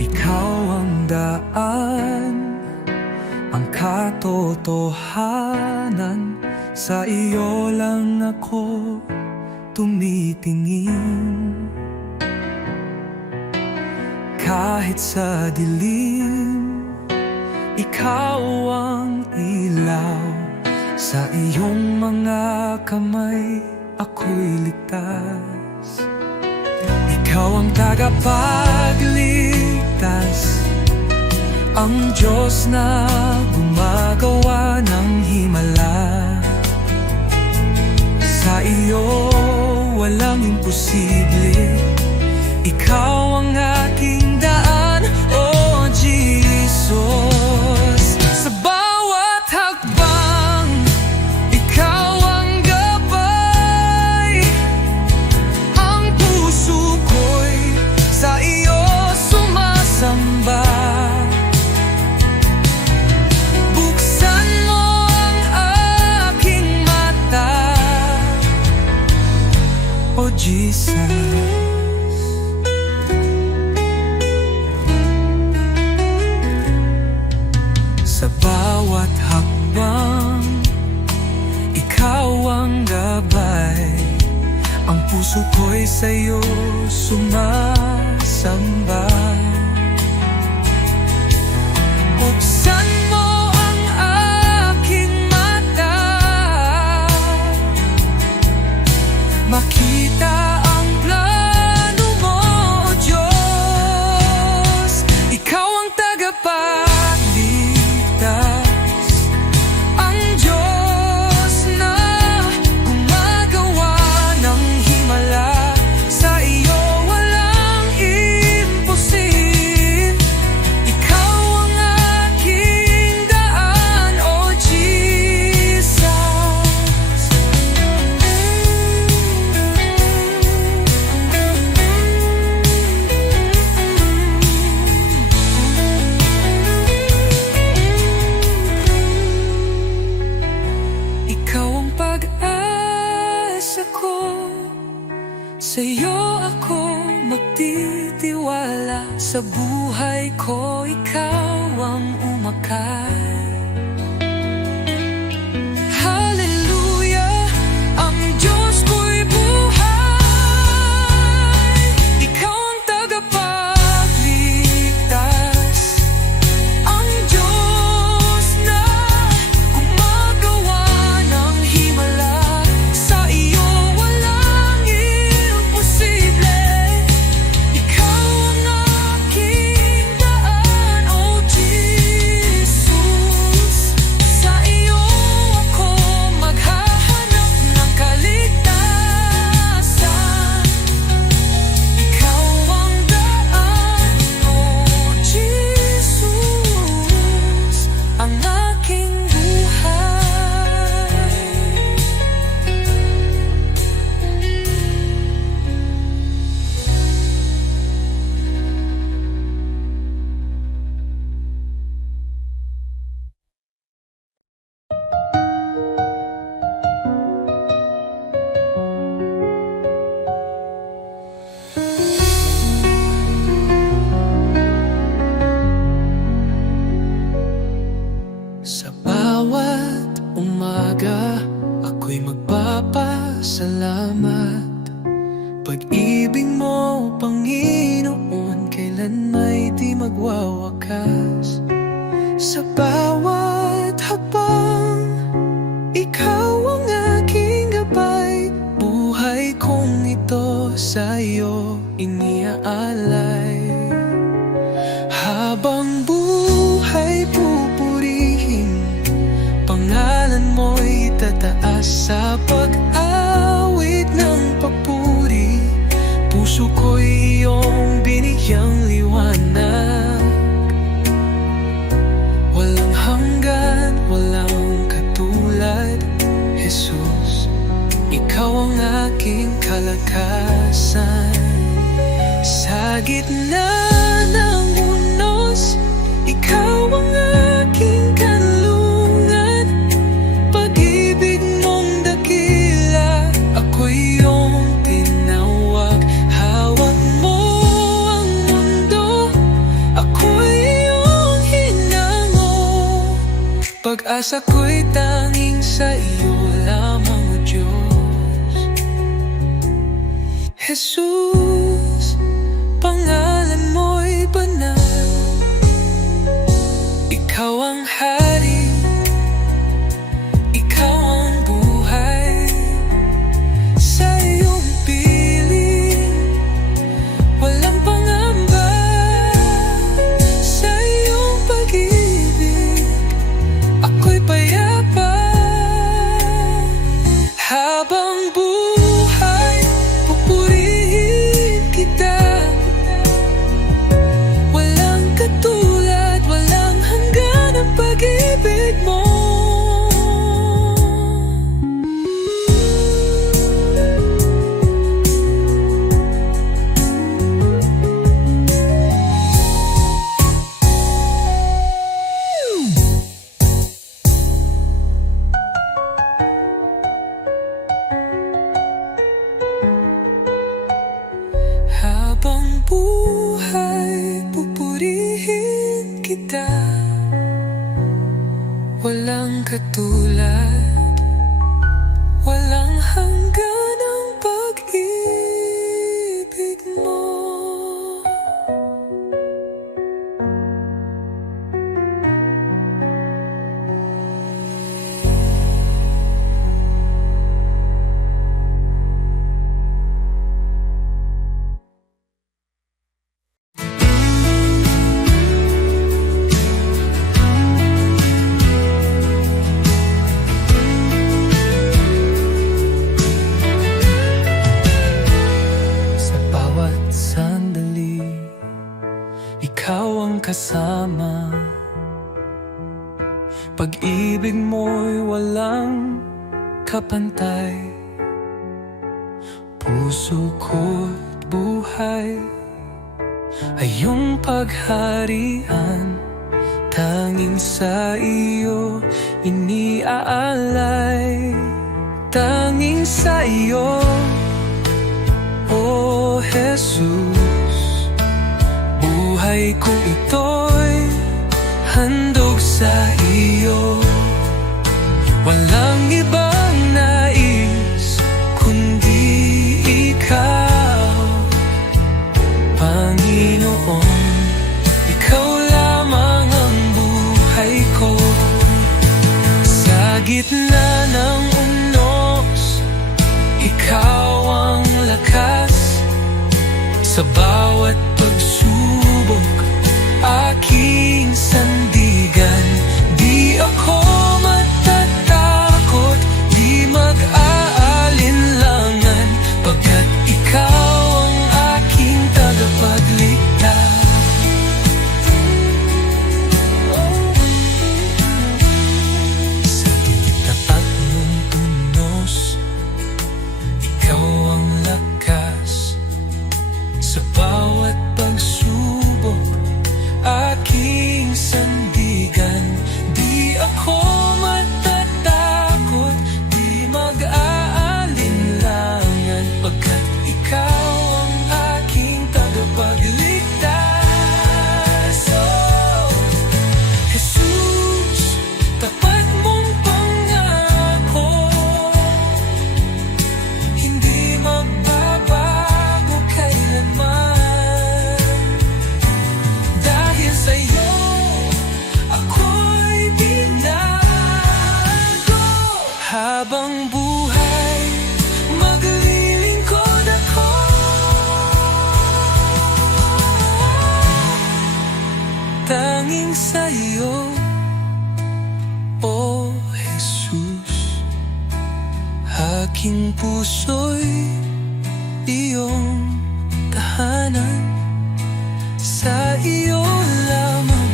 Ikaw ang daan, ang katotohanan. Sa iyo lang ako tumitingin. Kahit sa dilim, ikaw ang ilaw. Sa iyong mga kamay ako'y ligtas. Ikaw ang tagapagligtas, ang Diyos na gumagawa ng himala. Sa iyo walang imposible. Ikaw ang aking daan, oh Jesus. Sa bawat hakbang, ikaw ang gabay. Ang puso ko'y sa iyo sumasamba. Buksan mo ang aking mata, oh Jesus. Sa bawat hakbang, ikaw ang gabay. Ang puso ko'y sa'yo sumasamba. Buksan mo ang aking mata, makita ang plano mo, O Diyos. Ikaw ang tagapagligtas, ang Diyos na gumagawa ng himala. Sa iyo walang imposible. Ikaw ang aking daan, oh Jesus. Ikaw ang pag-asa ko, sa iyo ako magtitiwala. Sa buhay ko ikaw ang umakay. Hallelujah, ang Diyos ko'y buhay. Ikaw ang tagapagligtas, ang Diyos na gumagawa ng himala. Sa iyo walang imposible. Ikaw ang aking daan, oh Jesus. Sa iyo ako maghahanap ng kaligtasan. Ikaw ang daan, oh Jesus, ang aking buhay. Sa bawat umaga, ako'y magpapasalamat. Pag-ibig mo, Panginoon, kailan may di magwawakas. Sa bawat hakbang, ikaw ang aking gabay. Buhay kong ito sa iyo iniaalay. Habang buhay pupurihin, pangalan mo'y tataas. Sa pag-awit ng papuri, puso ko'y iyong binigyang liwanag. Pag-asa ko'y tanging sa iyo lamang, O Diyos. Jesus, pangalan mo'y banal. Ikaw ang hari, ikaw ang buhay. Sa iyong piling, walang pangamba. Sa iyong pag-ibig, ako'y payapa. Habang buhay, pupurihin kita. Walang katulad, walang hanggan ang pag-ibig mo. Habang buhay, pupurihin kita. Walang katulad, walang hanggan ang pag-ibig mo. Ikaw ang kasama. Pag-ibig mo'y walang kapantay. Puso ko't buhay ay iyong pagharian. Tanging sa iyo iniaalay. Tanging sa iyo, O Jesus. Buhay ko ito'y handog sa iyo. Walang ibang nais kundi ikaw, Panginoon. Ikaw lamang ang buhay ko. Sa gitna ng unos, ikaw ang lakas. Sa bawat pagsubok, aking sandigan. Di ako matatakot, di mag-aalinlangan, pagkat ikaw ang aking tagapagligtas. Sa tapat mong unos, ikaw ang lakas. Sa bawat pagsubok, aking sandigan. Di ako matatakot, di mag-aalinlangan, pagkat ikaw ang aking tagapagligtas. Oh, Jesus, tapat mong pangako, hindi magbabago kailanman. Dahil sa'yo, ako'y binago. Habang buhay, maglilingkod ako. Tanging sa'yo, O Jesus. Aking puso'y iyong tahanan. Sa iyo lamang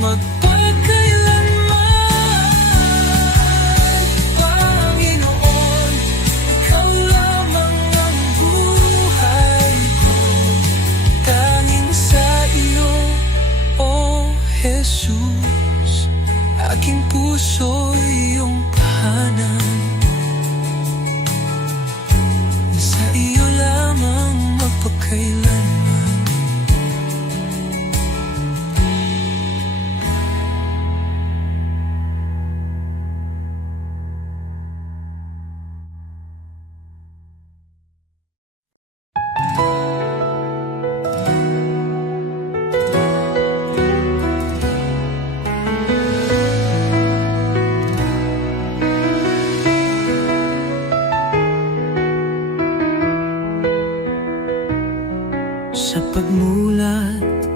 magpagkailanman, Panginoon. Ikaw lamang ang buhay ko. Tanging sa iyo, O Jesus. Aking puso'y iyong tahanan. Sa iyo lamang magpagkailanman.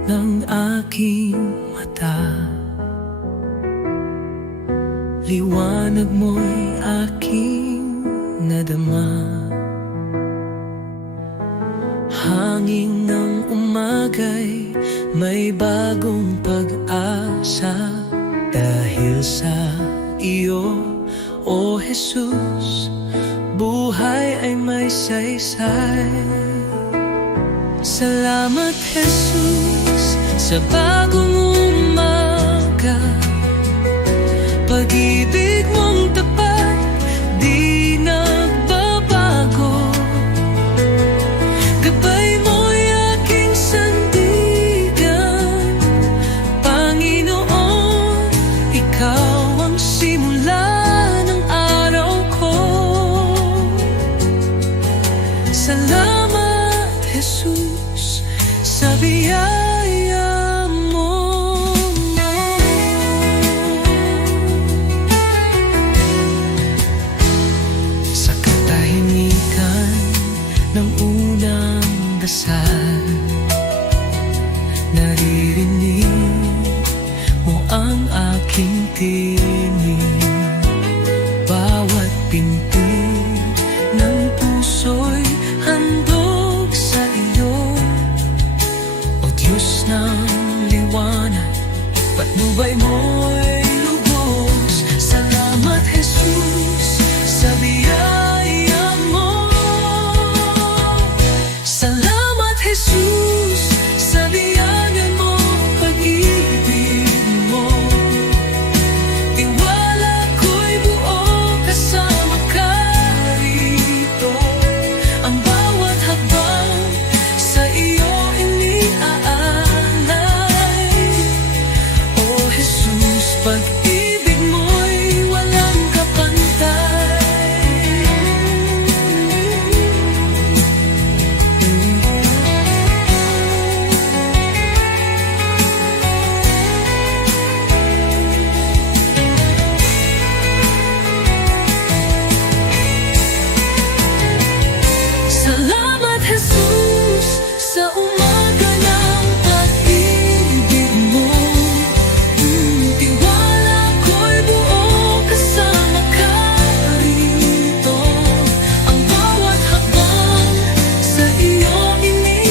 ng aking mata. Liwanag mo'y aking nadama. Hangin ng umagay may bagong pag-asa. Dahil sa iyo, O Jesus, buhay ay may saysay. Salamat Jesus sa bagong umaga. Pag-ibig mong tapat, di nagbabago. Gabay mo'y aking sandigan. Panginoon, ikaw ang simula ng araw ko. Salamat Jesus sa biyaya mo. Sa katahimikan ng unang dasal, naririnig mo ang aking tinig. Bawat pinti ng puso'y handog sa iyo. O Diyos ng liwanag, patnubay mo'y lubos. Salamat Jesus sa biyaya mo. Salamat Jesus sa biyaya mo, pag-ibig mo. Tiwala ko'y buo kasama ka rito. Ang bawat habang sa iyo iniaalay. O Jesus, pag-ibig mo'y walang kapantay. Salamat Jesus sa umaga ng pag-ibig mo. Tiwala ko'y buo kasama ka rito. Ang bawat habang sa iyo iniaalay.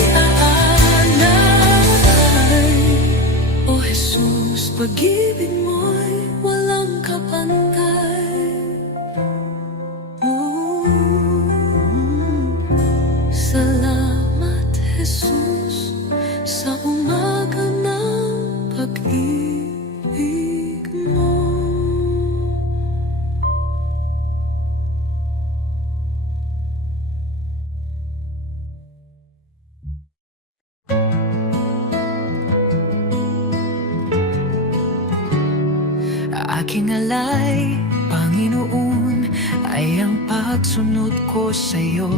O Jesus, pag-ibig mo'y walang kapantay. Salamat Jesus sa umaga ng pag-ibig mo. Aking alay, Panginoon, ay ang pagsunod ko sa'yo.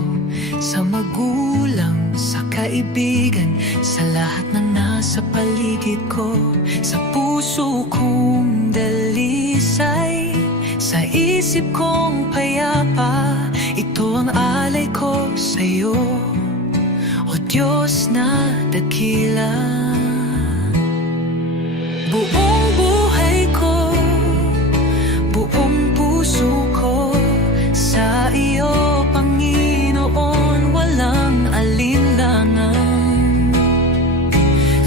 Sa magulang, sa kaibigan, sa lahat ng nasa paligid ko. Sa puso kong dalisay, sa isip kong payapa, ito ang alay ko sa'yo, O Diyos na dakila. Buong buhay ko, buong puso ko, sa iyo, Panginoon, walang alinlangan.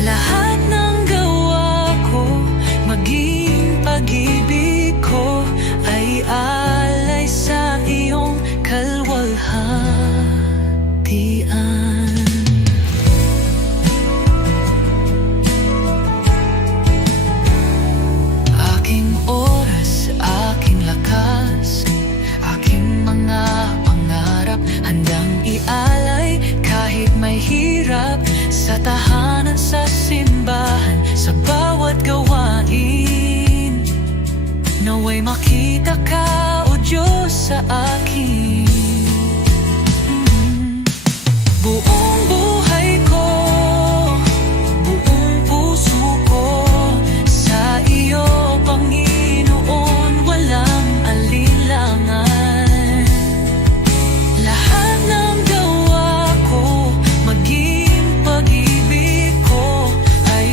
Lahat ng gawa ko, maging pag-ibig ko, ay alay sa iyong kalwalhatian. Aking oras, aking lakas, aking mga pangarap, handang ialay kahit may hirap. Sa tahanan, sa simbahan, sa bawat gawain, naway makita ka, O Diyos, sa akin. Buong buhay ko, buong puso ko, sa iyo, Panginoon, walang alinlangan. Lahat ng gawa ko, maging pag-ibig ko, ay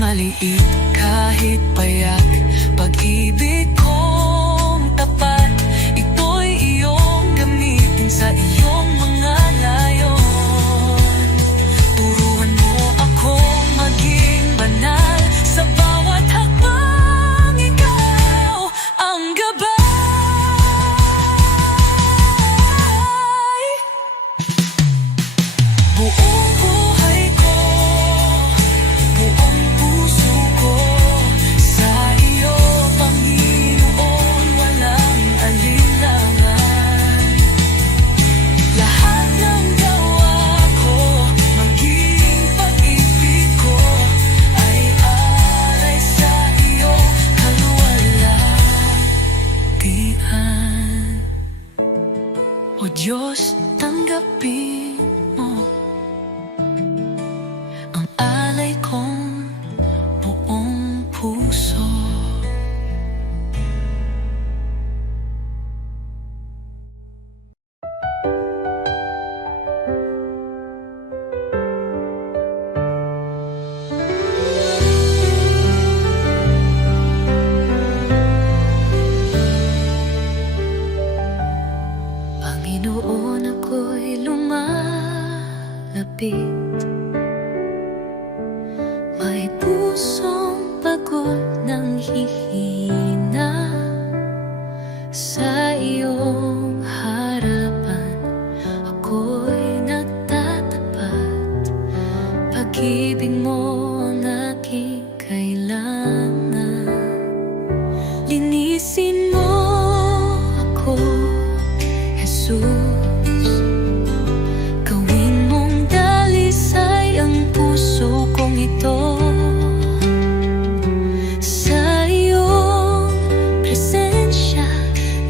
Maliit kahit payak, pag-ibig kong tapat, ito'y iyong gamitin sa iyong mga layon. Turuan mo akong maging banal, sa bawat hakbang ikaw ang gabay. Buong buhay ko, buong puso ko, sa iyo, Panginoon, walang alinlangan. Lahat ng gawa ko, maging pag-ibig ko, ay alay sa iyo, kaluwalhatian. O Diyos, tanggapin mo ang alay kong buong puso. Panginoon, ako'y lumalapit, may pusong pagod ng hihina. Sa iyong harapan ako'y nagtatapat, pag-ibig mo ang aking kailangan. Linisin mo ako, Jesus, gawin mong dalisay ang puso kong ito. Sa iyong presensya,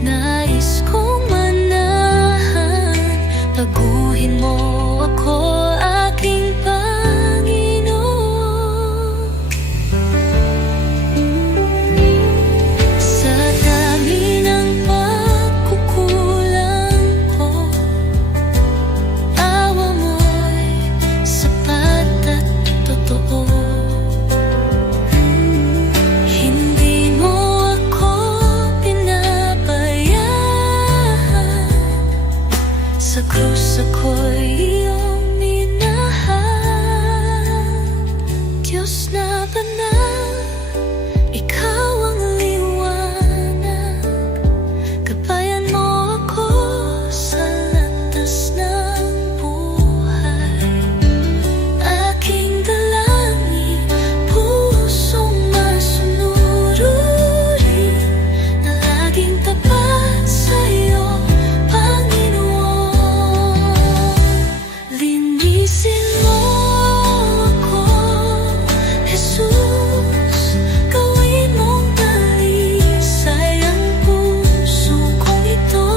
nais kong manahan. Baguhin mo ako, aking Panginoon. Sa dami ng pagkukulang ko, awa mo'y sapat at totoo. Hindi mo ako pinabayaan, sa krus ako'y iyong minahal. Diyos na banal, ikaw ang liwanag, gabayan mo ako sa landas ng buhay. Aking dalangin, pusong masunurin, na laging tapat sa iyo, Panginoon. Linisin mo ako, Jesus, gawin mong dalisay ang puso kong ito.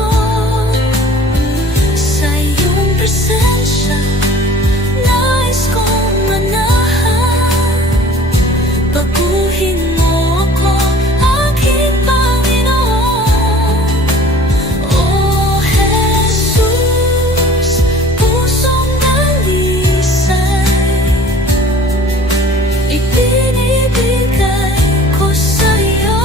Sa iyong presensya, nais kong manahan. Baguhin mo ako, aking Panginoon. O Jesus, pusong dalisay, ibinibigay ko sa iyo.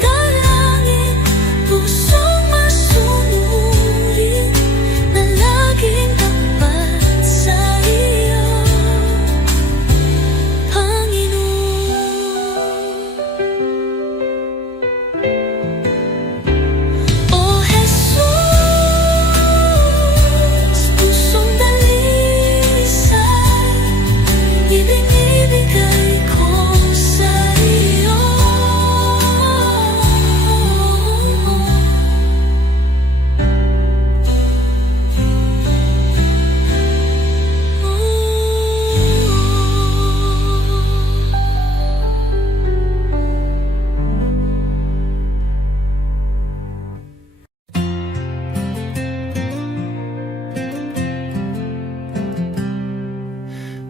Dalangin, pusong masunurin, na laging tapat sa iyo, Panginoon. O Jesus, pusong dalisay, ibinibigay ko sa iyo.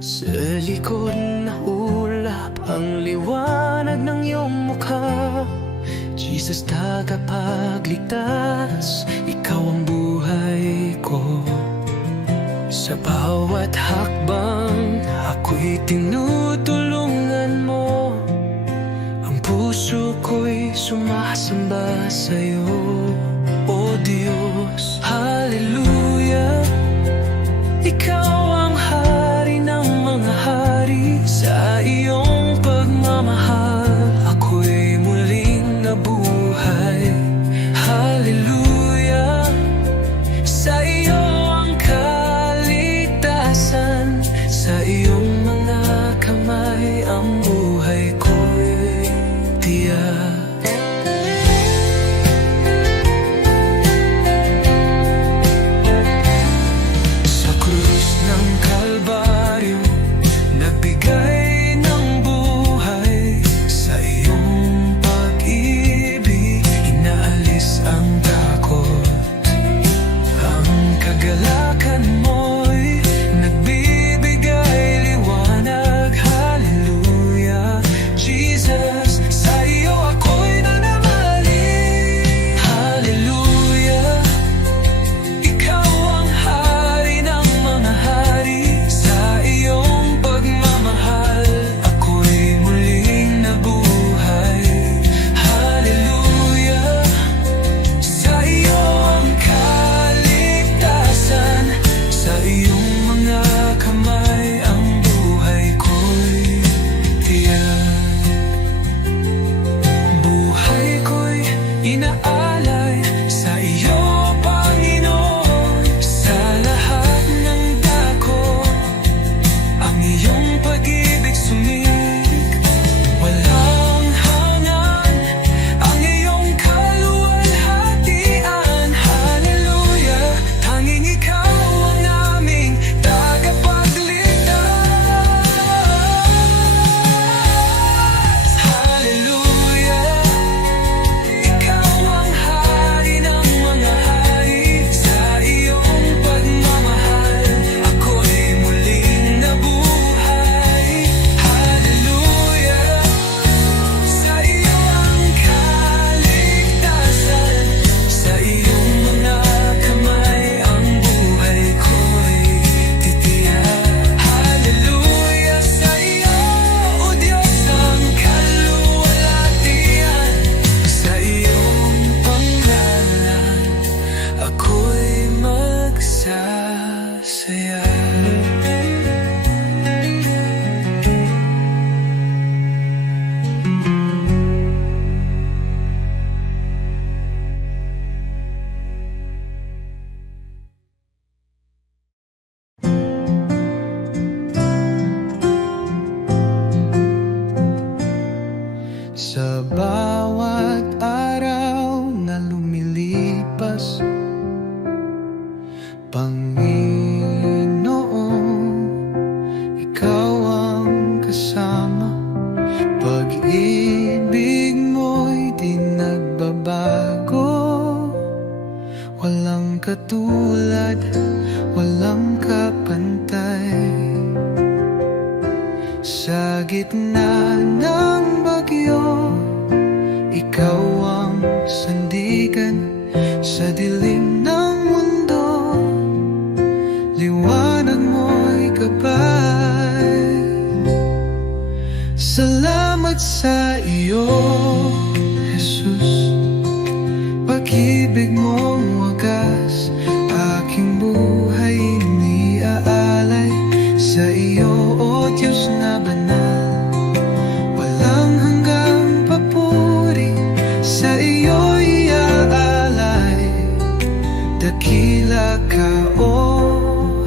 Sa likod na ulap ang liwanag ng iyong mukha, Jesus, tagapagligtas, ikaw ang buhay ko. Sa bawat hakbang, ako'y tinutulungan mo. Ang puso ko'y sumasamba sa'yo, O Diyos. Hallelujah, Ikaw ang hari ng mga hari. Sa iyong pagmamahal, ako'y muling nabuhay. Hallelujah, sa iyo ang kaligtasan. Sa iyong mga kamay ang buhay ko'y tiyak. Sa krus ng Kalbaryo, nagbigay ng buhay. Sa iyong pag-ibig, inaalis ang takot. Ang kagalakan mo'y nagbibigay liwanag. Hallelujah, Jesus, sa iyo ako'y nananalig. Hallelujah, Ikaw ang hari ng mga hari. Sa iyong pagmamahal, ako'y muling nabuhay. Hallelujah, sa iyo ang kaligtasan. Sa iyong mga kamay ang buhay ko'y tiyak. Buhay ko'y inaalay sa iyo, Panginoon. Sa lahat ng dako, ang iyong pag-ibig sumig. Walang hangan ang iyong kaluwalhatian. Hallelujah, tanging ikaw ang aming tagapagligtas. Hallelujah, ikaw ang hari ng mga hari. Sa iyong pagmamahal, ako'y muling nabuhay. Hallelujah, sa iyo ang kaligtasan. Sa iyong mga kamay ang buhay ko'y titiyak. Hallelujah, sa iyo, O Diyos, ang kaluwalhatian. Sa iyong panggalan, ako'y magsasaya. Sa bawat araw na lumilipas, Panginoon, ikaw ang kasama. Pag-ibig mo'y di nagbabago. Walang katulad, walang kapantay. Sa gitna ng bagyo, ikaw ang sandigan. Sa dilim ng mundo, liwanag mo'y gabay. Salamat sa iyo, Jesus. Pag-ibig mong wagas, aking buhay iniaalay. Sa iyo, O Diyos na banal, walang hanggang papuri. Sa iyo iaalay, dakila ka, O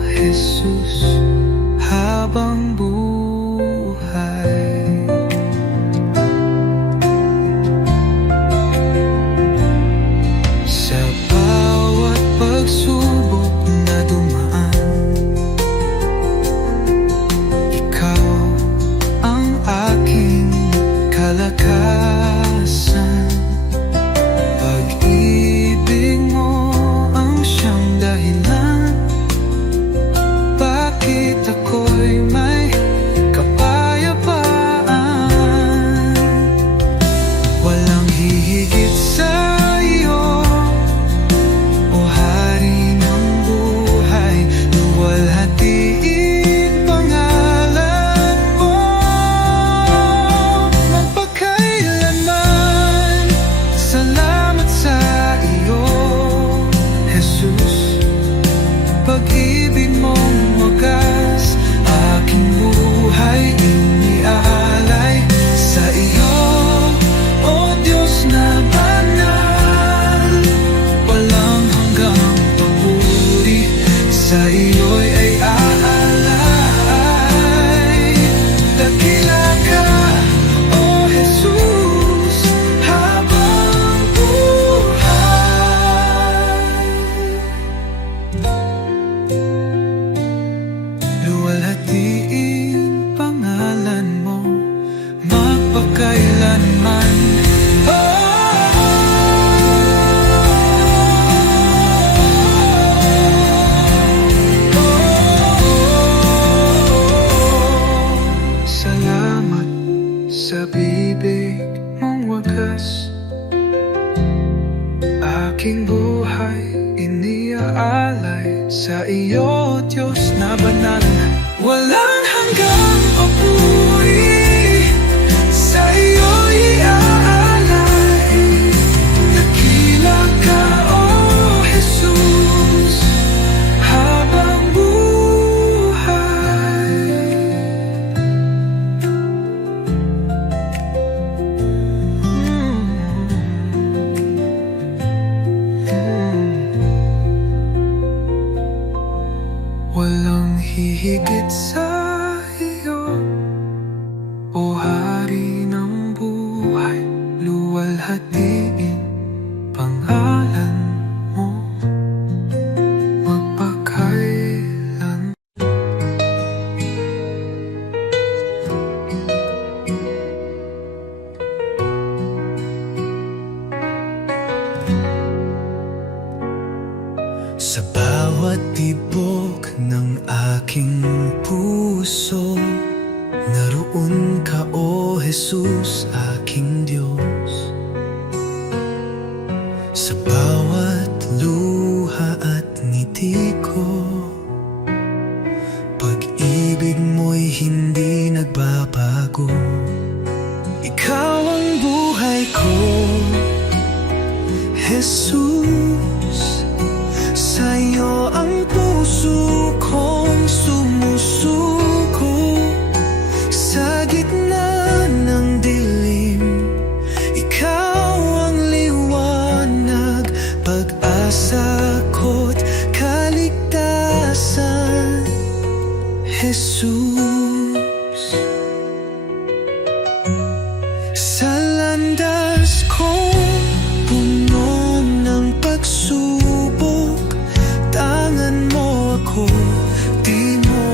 Jesus, habang buhay. Sa bawat pagsubok na dumaan, ikaw ang aking kalakasan. Pag-ibig mo ang siyang dahilan. Bakit ako'y may aking buhay iniaalay sa iyo, Diyos na banal. Walang hanggang papuri, sa iyo iaalay. Dakila ka, O Jesus, habang buhay. Walang hihigit sa iyo, O Hari ng buhay. Luwalhatiin pangalan mo magpakailan. Sa bawat tibok ng aking puso, naroon ka, O Jesus, aking Diyos. Sa bawat luha at ngiti ko, pag-ibig mo'y hindi nagbabago. Ikaw ang buhay ko, Jesus. Sa'yo ang puso kong sumusuko. Sa gitna ng dilim, ikaw ang liwanag, pag-asa ko't kaligtasan, Jesus. Sa landas kong puno ng pagsubok, tangan mo ako, di mo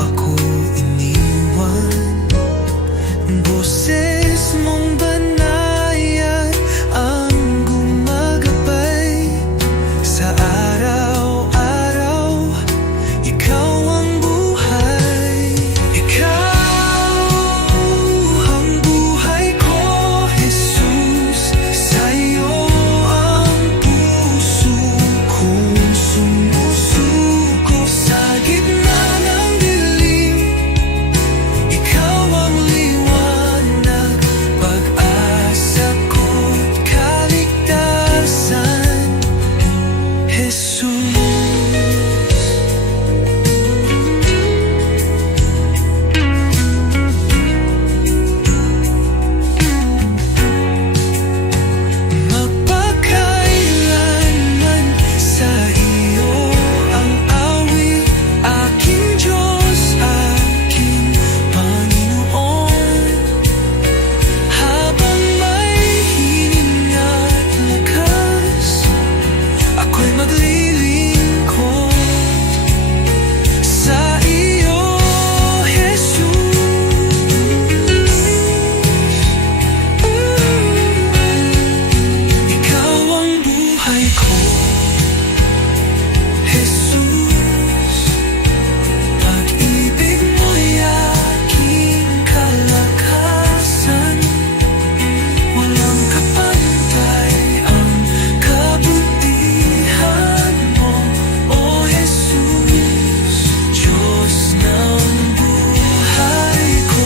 ako iniwan. Boses mong banayad ang gumagabay sa araw-araw. Ikaw ang buhay, ikaw ang buhay ko, Jesus. Sa'yo ang puso kong sumusuko. Sa gitna ng dilim, ikaw ang liwanag, pag-asa ko't kaligtasan, Jesus. Magpakailanman sa iyo ang awit, aking Diyos, aking Panginoon. Habang may hininga't lakas, ako'y maglilingkod sa iyo, Jesus. Ikaw ang buhay ko, Jesus. Pag-ibig mo'y aking kalakasan. Walang kapantay ang kabutihan mo, O Jesus, Diyos ng buhay ko.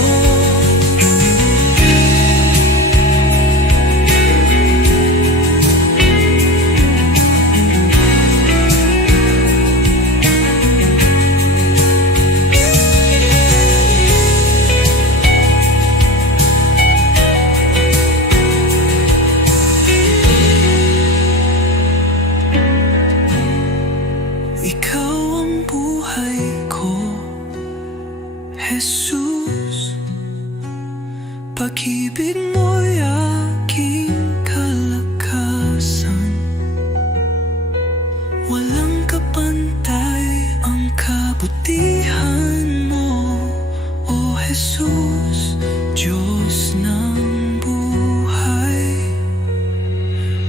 Ikaw ang buhay ko, Jesus. Pag-ibig mo'y aking kalakasan. Walang kapantay ang kabutihan mo, O Jesus, Diyos ng buhay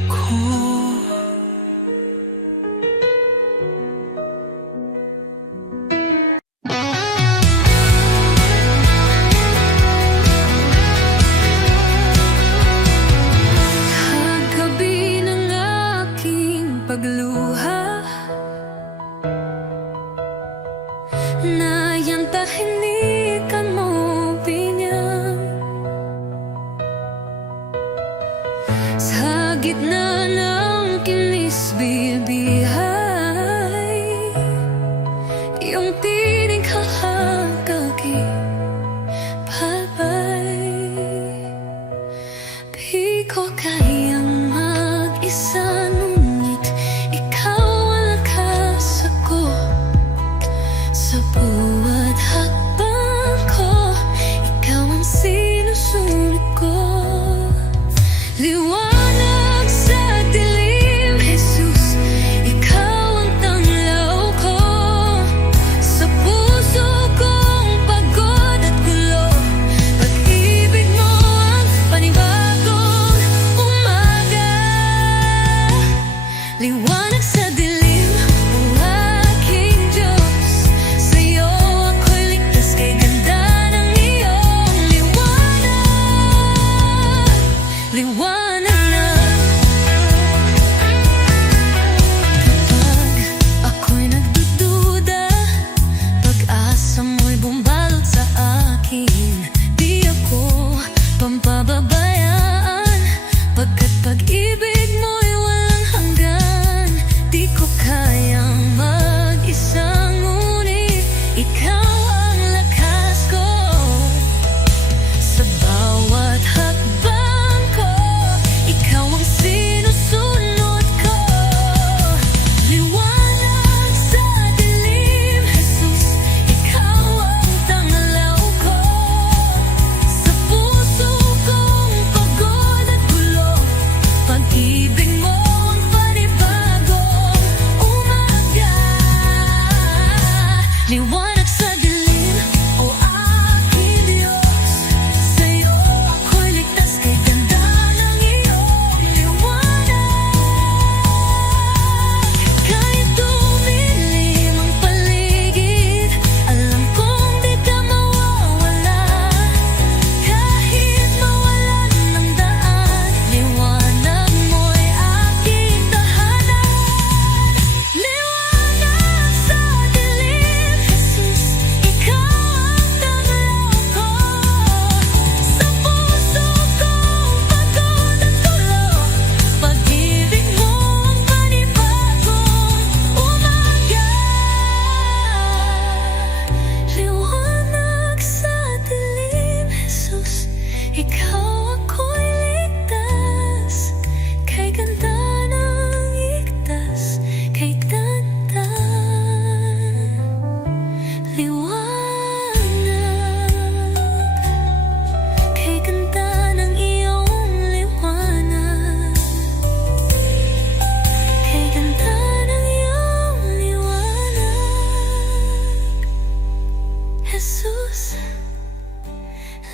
ko.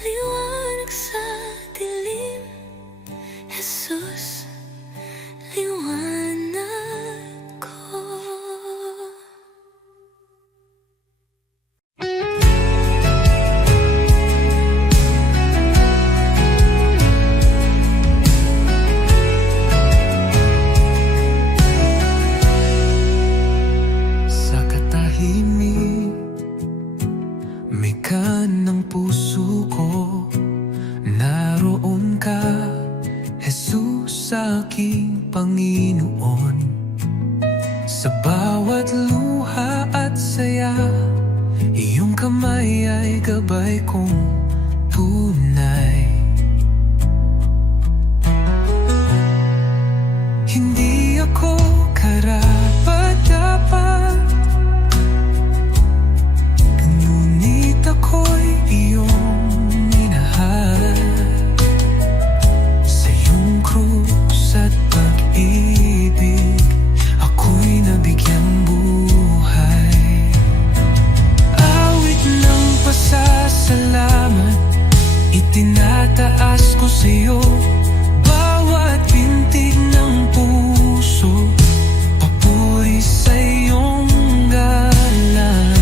liwanag sa dilim. Jesus, liwanag ko. Sa katahimik, may kanang puso ko. Naroon ka, Jesus, aking Panginoon. Sa bawat luha at saya, iyong kamay ay gabay kong tunay. Hindi ako karapat-dapat, ngunit ako'y iyong minahal. Sa iyong krus at pag-ibig, ako'y nabigyang buhay. Awit ng pasasalamat, itinataas ko sa iyo. Bawat pintig ng puso, papuri sa iyong galang.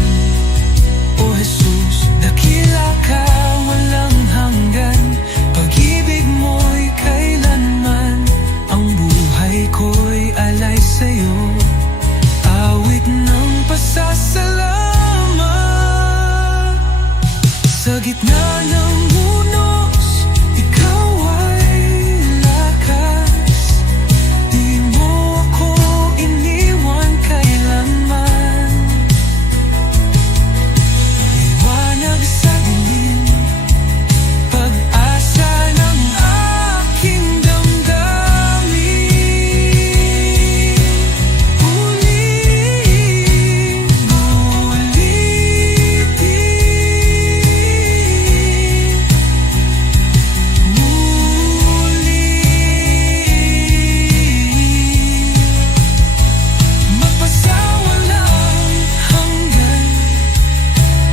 O Jesus, dakila ka, walang hanggan. Pag-ibig mo'y kailanman, ang buhay ko'y alay sa'yo. Awit ng pasasalamat, sa gitna ng unos, ikaw ay lakas. Di mo ako iniwan kailanman. Liwanag sa dilim, pag-asa ng aking damdamin. Ulit-ulitin, magpasawalang hanggan.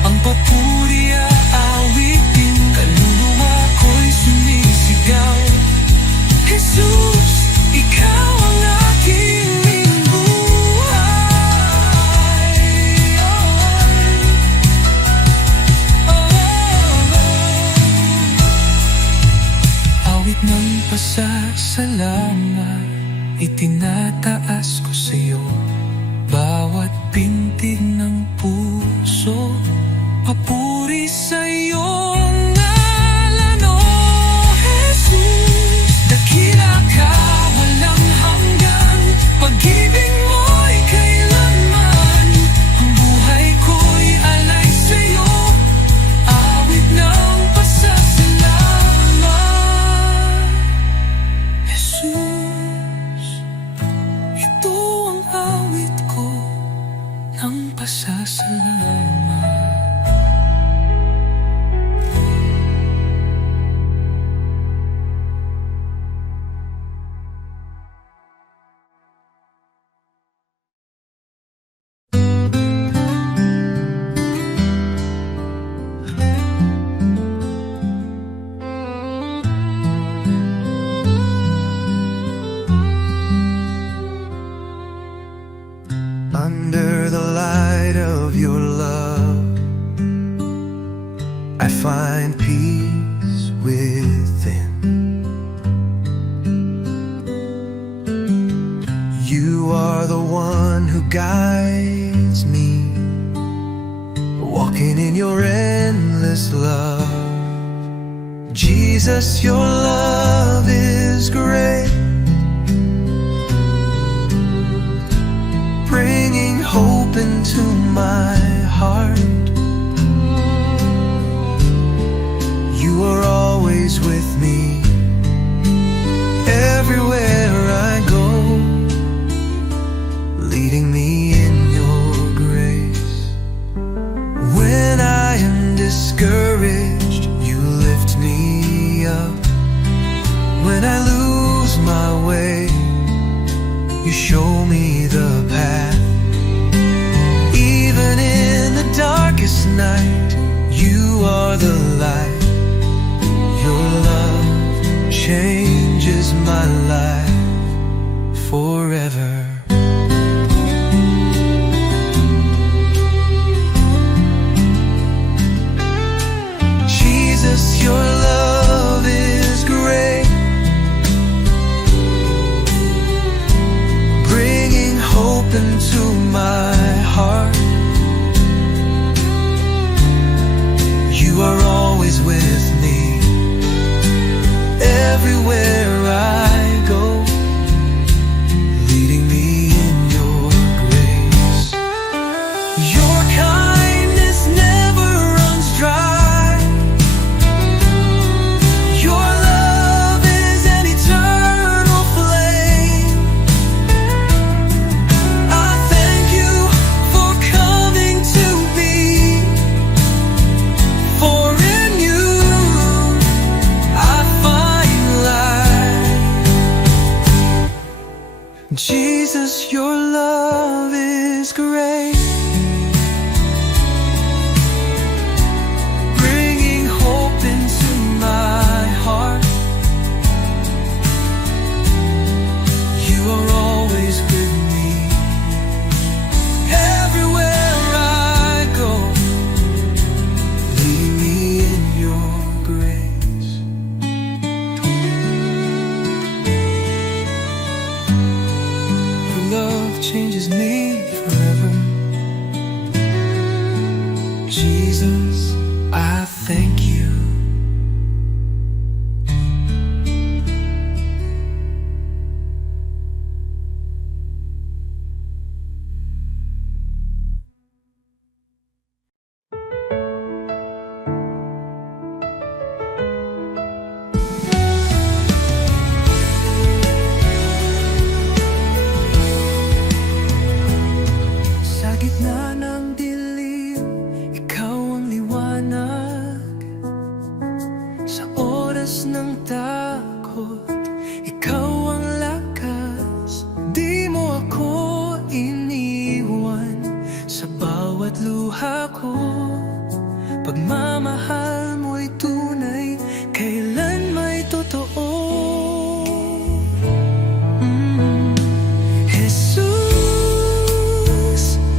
Ang papuri aawitin, kaluluwa ko'y sumisigaw. Jesus, ikaw ang aking buhay. Awit ng pasasalamat, itinataas ko sa iyo. Bawat pintig ng puso, papuri sa iyong ngalan. O Jesus, dakila ka, walang hanggan. Pag-ibig mo'y kailanman, ang buhay ko'y alay sa iyo. Awit ng pasasalamat, Jesus, ito ang awit ko ng pasasalamat. Under the light of your love, I find peace within. You are the one who guides me, walking in your endless love. Jesus, your love is great, bringing hope into my heart. You are always with me, everywhere I go, leading me in your grace. When I am discouraged, you lift me up. When I lose my way, you show me the path. Even in the darkest night, you are the light. Your love changes my life forever. Jesus, your love is great, bringing hope into my heart. You are always with me, everywhere I go, leading me in your grace. Your kindness never runs dry. Your love is an eternal flame. I thank you for coming to me, for in you I find life. Jesus, your love is great, bringing hope into my heart. You are always with me, everywhere I go, leading me in your grace. Your love changes me forever. Jesus, I thank you. Sa gitna ng dilim, ikaw ang liwanag. Sa oras ng takot, ikaw ang lakas. Di mo ako iniwan sa bawat luha ko. Pagmamahal mo'y tunay, kailan may totoo. Jesus,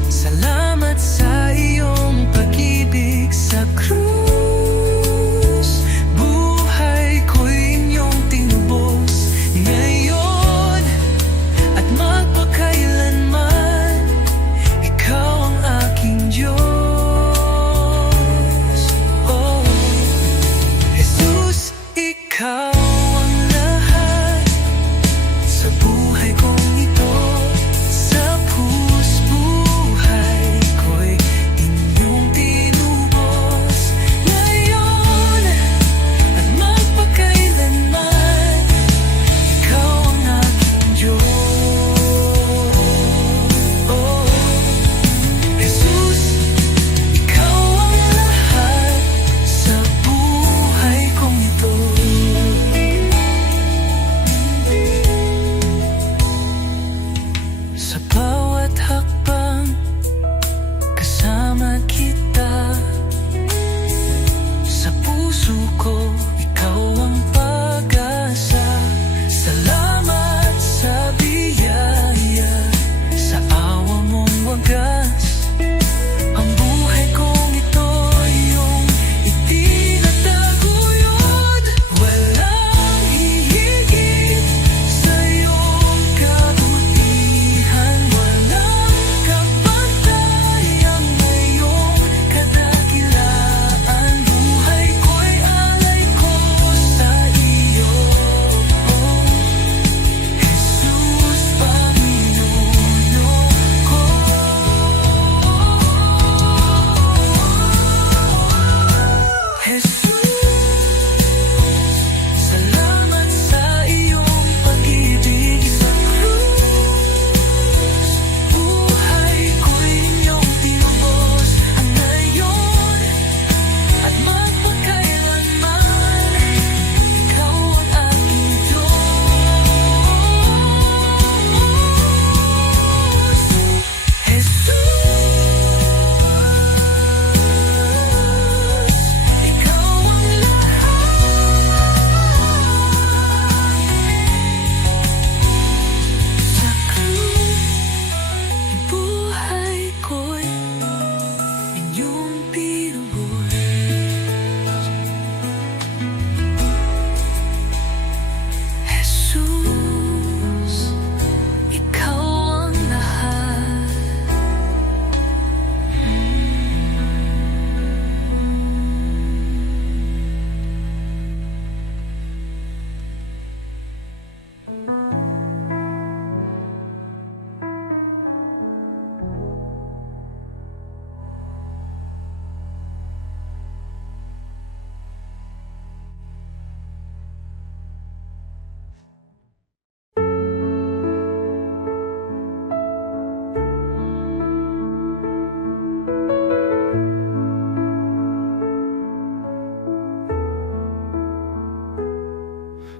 salamat sa iyong pag-ibig sa krus. Buhay ko'y inyong tinubos ngayon at magpakailanman. Ikaw ang aking Diyos. Oh,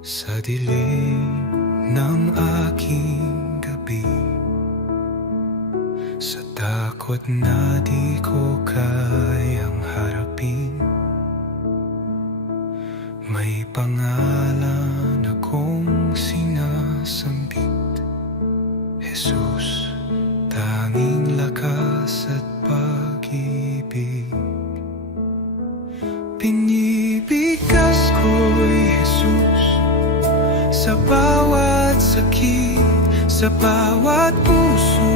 sa dilim ng aking gabi, sa takot na di ko kayang harapin. May pangalan akong sinasambit, Jesus, tanging lakas at pag-ibig. Pinibigkas ko'y Jesus, sa bawat sakit, sa bawat puso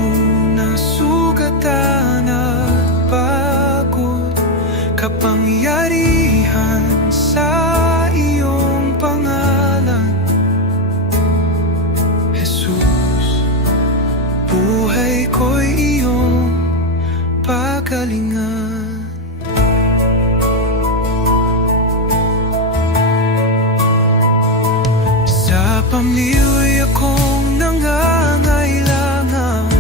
na sugatan at pagod. Kapangyarihan sa iyong pangalan, Jesus, buhay ko'y iyong pagalingan. Sa pamilya kong nangangailangan,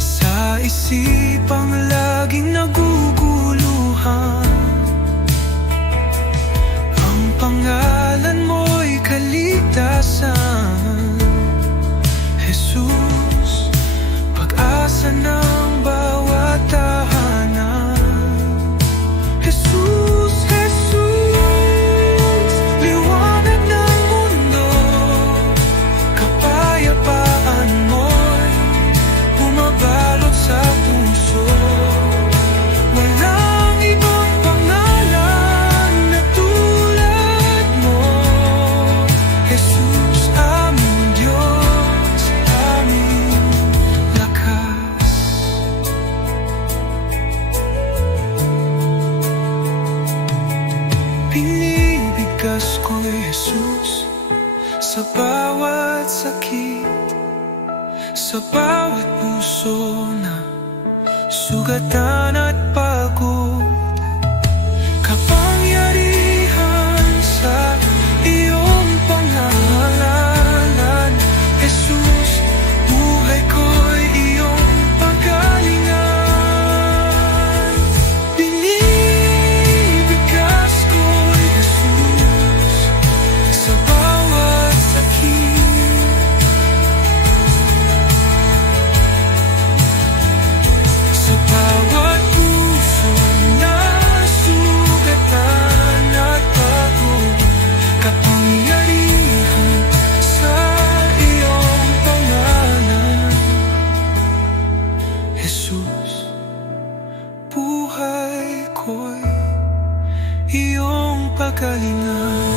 sa isipang laging naguguluhan, ang pangalan mo'y kaligtasan. Jesus, pag-asa ng bawat tahanan. Jesus, Jesus, liwanag ng mundo, kapayapaan mo'y bumabalot sa puso. Walang ibang pangalan na tulad mo, Jesus, aming Diyos, aming lakas. Pinibigkas ko'y Jesus, sa bawat sakit, sa bawat puso na sugatan at pagod. Kapangyarihan sa iyong pangalan, Jesus, buhay ko'y iyong pagalingan. Binibigkas ko'y Jesus, sa bawat sakit, sa bawat puso na sugatan at pagod. Kapangyarihan sa iyong pangalan, Jesus, buhay ko'y iyong pagalingan.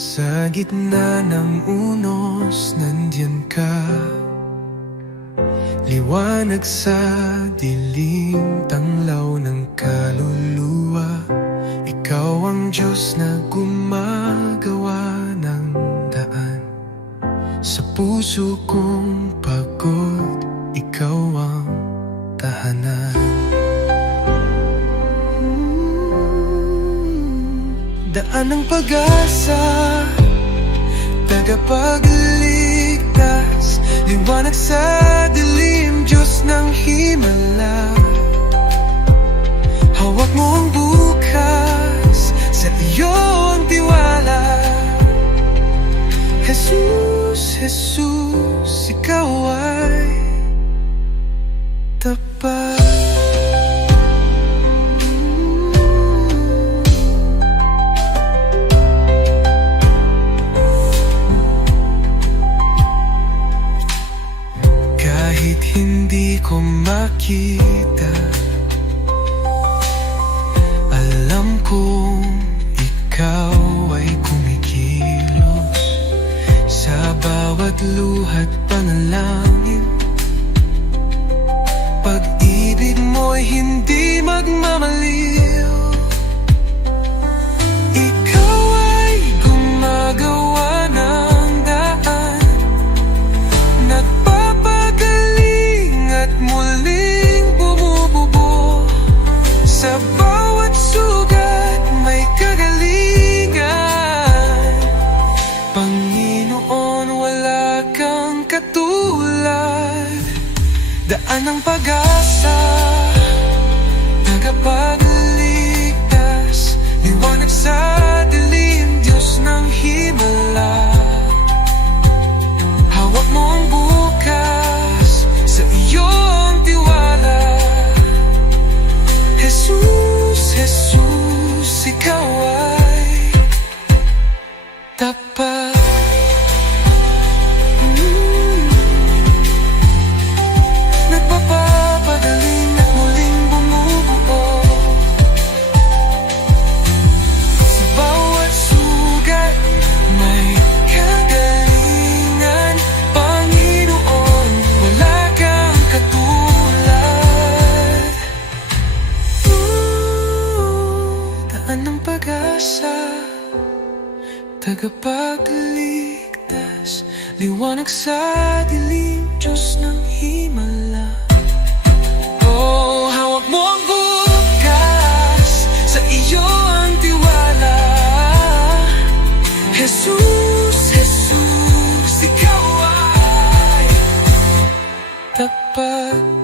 Sa gitna ng unos, nandiyan ka, liwanag sa dilim, tanglaw ng kaluluwa. Ikaw ang Diyos na gumagawa ng daan. Sa puso kong pagod, ikaw ang tahanan. Daan ng pag-asa, tagapagligtas, liwanag sa dilim, Diyos ng himala. Hawak mo ang bukas, sa iyo ang tiwala. Jesus, Jesus, ikaw ay tapat. Hindi ko makita, alam kong ikaw ay kumikilos sa bawat luha't panalangin. Pag-ibig mo'y hindi magmamaliw. Ikaw ay gumagawa Daan ng pag-asa, tagapagligtas, liwanag sa dilim, Diyos ng himala. Hawak mo ang bukas, sa iyo ang tiwala. Jesus, Jesus, ikaw ay tapat. Nagpapapagaling at muling bumubuo. Sa bawat sugat may kagalingan, Panginoon, wala kang katulad. Daan ng pag-asa, tagapagligtas, liwanag sa dilim, Diyos ng himala. Oh, hawak mo ang bukas, sa iyo ang tiwala. Jesus, Jesus, ikaw ay tapat.